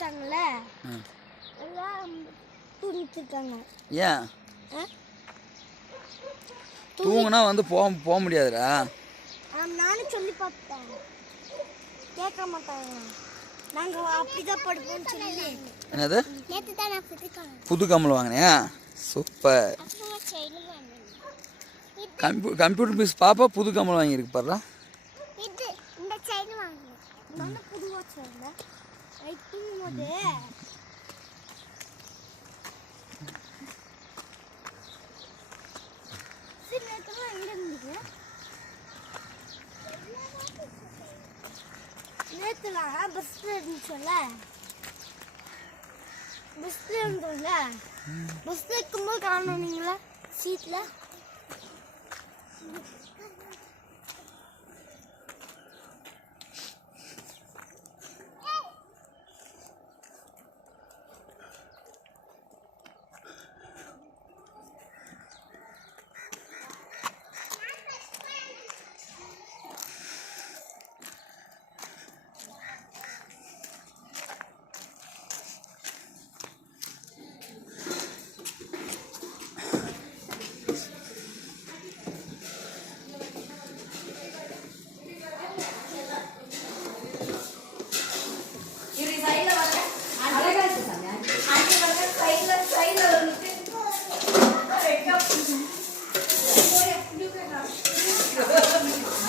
இருக்காங்கல்ல எல்லாம் தூங்கிட்டுருக்காங்க. ஏன் தூங்குனா வந்து போக முடியாதுடா. நானும் சொல்லி பார்த்தேன், கேட்க மாட்டாங்க. நாங்கள் அப்படிதான் படுப்போம்னு சொல்லி. என்னது நேற்று தான் நான் புது கம்மல் வாங்கினியா? சூப்பர். கம்ப்யூட்டர் மிஸ் பாப்பா புது கம்மல் வாங்கியிருக்கு பாருடா. இது இந்த செயின் வாங்கினேன். நல்ல புது வாட்ச் வாங்கினேன். நைட் தூங்கும்போது நேற்றுலாம் பஸ்ஸில் இருந்துச்சோல்ல, பஸ்ஸில் இருந்தோம்ல, பஸ்ஸில் இருக்கும்போது காணோம் நீங்களா சீட்டில்.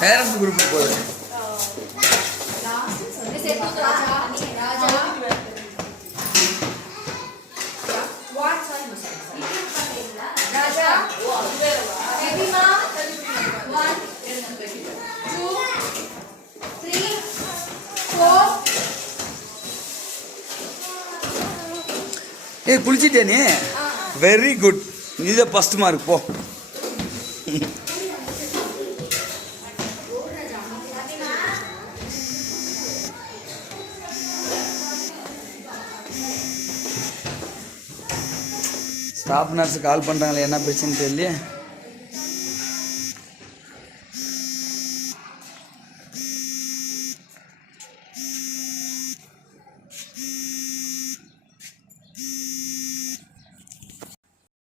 பேரண்ட்ஸ் குரூப் போகுது. ஏய் குளிச்சிட்டே நீ? Very good. நீ ஃபர்ஸ்ட் மார்க் போ. ஸ்டாஃப் நர்ஸ் கால் பண்ணுறாங்களே, என்ன பிரச்சனை தெரியல.